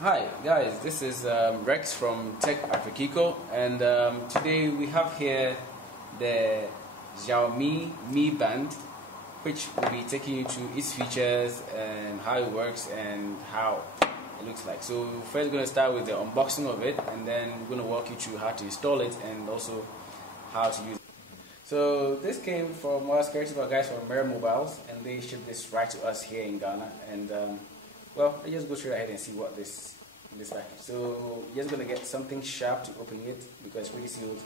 Hi guys, this is Rex from TechAfrikico, and today we have here the Xiaomi Mi Band, which will be taking you through its features and how it works and how it looks like. So first we're going to start with the unboxing of it, and then we're going to walk you through how to install it and also how to use it. So this came from us, courtesy of our guys from Rare Mobiles, and they shipped this right to us here in Ghana. And well, let's just go straight ahead and see what this package. So you're just gonna get something sharp to open it because it's pretty sealed.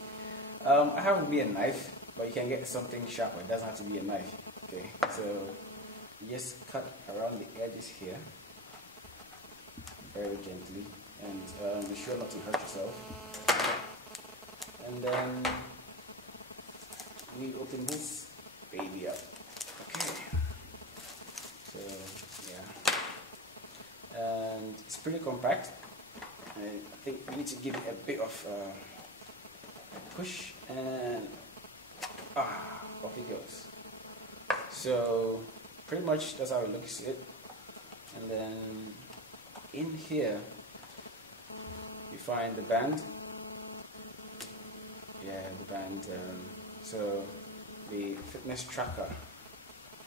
I have with me a knife, but you can get something sharp. It doesn't have to be a knife. Okay, so you just cut around the edges here very gently, and be sure not to hurt yourself. And then we open this baby up. Okay, so yeah, and it's pretty compact. I think we need to give it a bit of a push, and off it goes. So pretty much that's how it looks. And then in here you find the band. Yeah, the band. So the fitness tracker,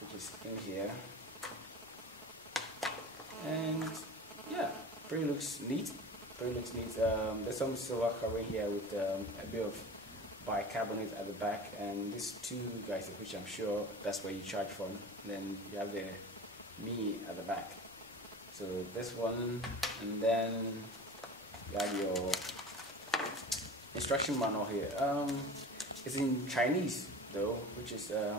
which is in here, and yeah, pretty looks neat. There's some silver covering here with a bit of bicarbonate at the back, and these two guys, which I'm sure that's where you charge from. And then you have the Mi at the back. So this one, and then you have your instruction manual here. It's in Chinese though, which is a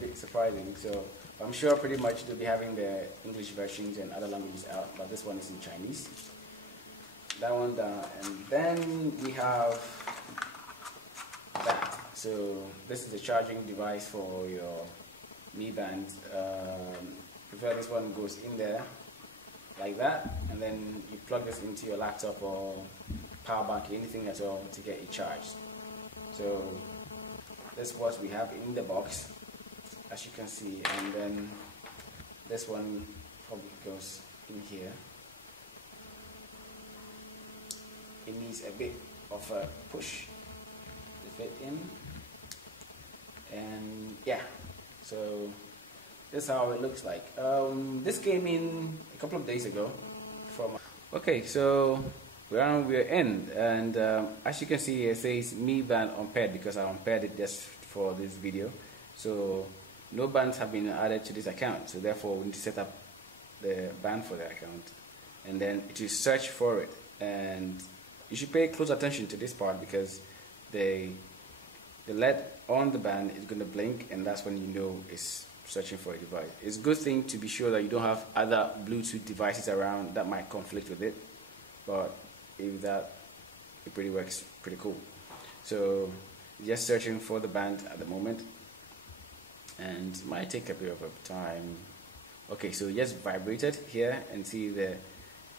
bit surprising. So I'm sure pretty much they'll be having the English versions and other languages out, but this one is in Chinese. That one down, and then we have that. So this is the charging device for your Mi Band. Prefer this one goes in there like that, and then you plug this into your laptop or power bank, anything at all, to get it charged. So this is what we have in the box, as you can see, and then this one probably goes in here. It needs a bit of a push to fit in, and yeah, so this is how it looks like. This came in a couple of days ago from. Okay, so we're in, and as you can see, it says Mi Band unpaired because I unpaired it just for this video. So no bands have been added to this account, so therefore we need to set up the band for the account, and then it will search for it. And you should pay close attention to this part because the LED on the band is going to blink, and that's when you know it's searching for a device. It's a good thing to be sure that you don't have other Bluetooth devices around that might conflict with it, but if that, it pretty works pretty cool. So just searching for the band at the moment, and it might take a bit of a time. Okay, so just vibrate it here and see that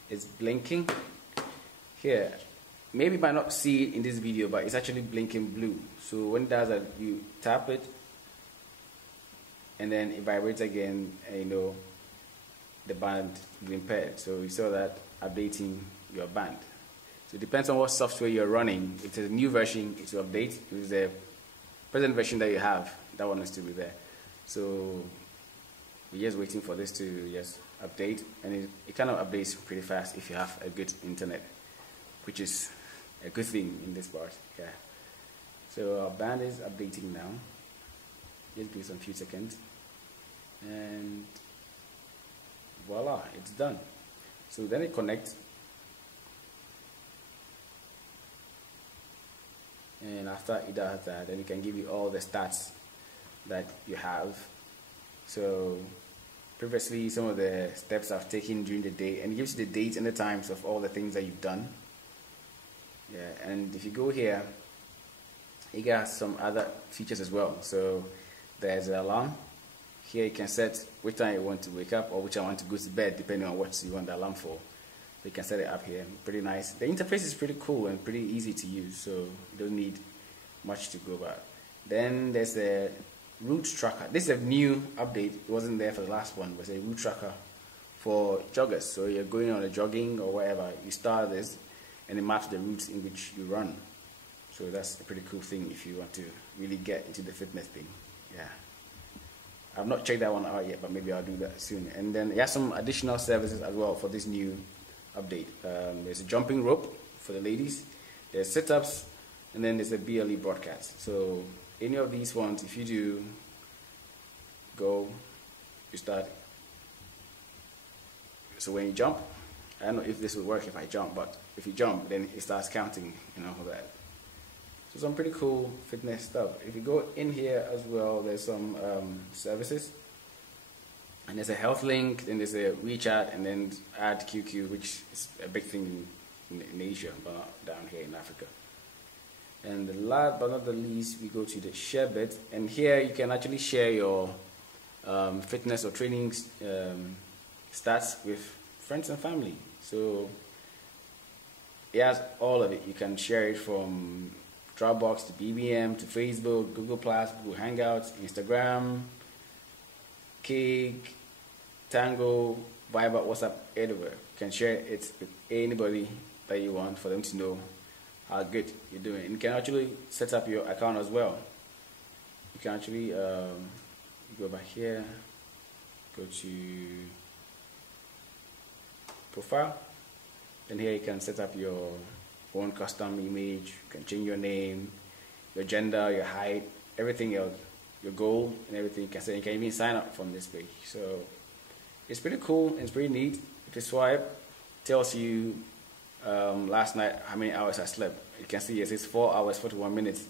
it's blinking here. Maybe you might not see it in this video, but it's actually blinking blue. So when it does that, you tap it, and then it vibrates again, and you know the band is impaired. So you saw that updating your band. So it depends on what software you're running. If it's a new version, it will update. If it's the present version that you have, that one will still be there. So we're just waiting for this to just update, and it kind of updates pretty fast if you have a good internet, which is a good thing in this part. Yeah. So our band is updating now. Just give it some few seconds, and voila, it's done. So then it connects, and after it does that, then it can give you all the stats that you have. So previously, some of the steps I've taken during the day, and it gives you the dates and the times of all the things that you've done. Yeah, and if you go here, it got some other features as well. So there's an alarm. Here you can set which time you want to wake up or which time you want to go to bed, depending on what you want the alarm for. So you can set it up here. Pretty nice. The interface is pretty cool and pretty easy to use, so you don't need much to go about. Then there's the route tracker. This is a new update. It wasn't there for the last one. It was a route tracker for joggers. So you're going on a jogging or whatever, you start this and it maps the routes in which you run. So that's a pretty cool thing if you want to really get into the fitness thing. Yeah. I've not checked that one out yet, but maybe I'll do that soon. And then it has some additional services as well for this new update. There's a jumping rope for the ladies, there's sit-ups, and then there's a BLE broadcast. So any of these ones, if you do go, you start. So when you jump, I don't know if this will work if I jump, but if you jump, then it starts counting, you know, that. So some pretty cool fitness stuff. If you go in here as well, there's some services. And there's a health link, then there's a WeChat, and then add QQ, which is a big thing in Asia, but not down here in Africa. And the last but not the least, we go to the share bit, and here you can actually share your fitness or training stats with friends and family. So it has all of it. You can share it from Dropbox to BBM to Facebook, Google+, Google Hangouts, Instagram, Cake, Tango, Viber, WhatsApp, everywhere. You can share it with anybody that you want for them to know how good you're doing. And you can actually set up your account as well. You can actually go back here, go to profile, and here you can set up your own custom image. You can change your name, your gender, your height, everything else, your goal, and everything you can say. You can even sign up from this page. So it's pretty cool and it's pretty neat. If you swipe, it tells you last night how many hours I slept. You can see it says 4 hours 41 minutes.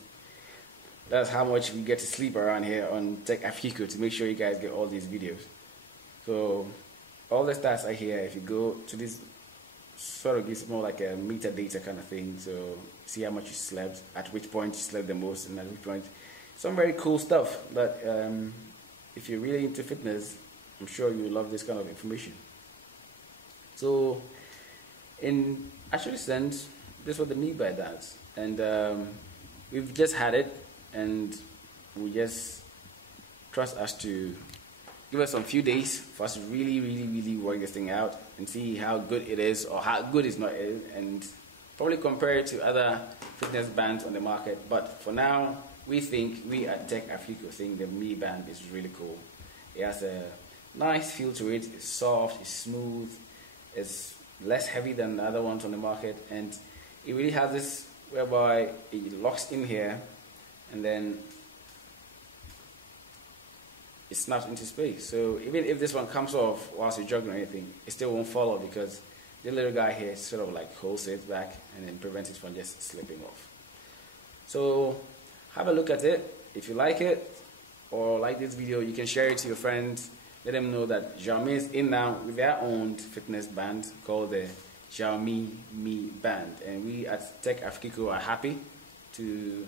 That's how much we get to sleep around here on TechAfrikico to make sure you guys get all these videos. So all the stats are here. If you go to this, sort of gives more like a metadata kind of thing. So see how much you slept, at which point you slept the most, and at which point. Some very cool stuff that if you're really into fitness, I'm sure you love this kind of information. So in actual sense, this is what the Mi Band does, and we've just had it, and we just trust us to give us some few days for us to really work this thing out and see how good it is or how good it's not, and probably compare it to other fitness bands on the market. But for now, we at TechAfrikico think the Mi Band is really cool. It has a nice feel to it. It's soft, it's smooth, it's less heavy than the other ones on the market, and it really has this whereby it locks in here and then it snaps into space. So even if this one comes off whilst you're jogging or anything, it still won't follow because the little guy here sort of like holds it back and then prevents it from just slipping off. So have a look at it. If you like it or like this video, you can share it to your friends. Let them know that Xiaomi is in now with their own fitness band called the Xiaomi Mi Band. And we at TechAfrikico are happy to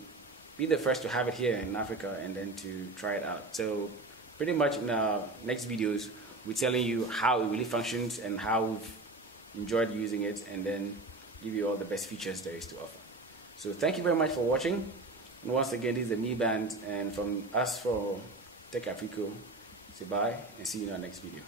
be the first to have it here in Africa and then to try it out. So pretty much in our next videos, we're telling you how it really functions and how we've enjoyed using it, and then give you all the best features there is to offer. So thank you very much for watching. And once again, this is the Mi Band, and from us for TechAfrikico, say bye and see you in our next video.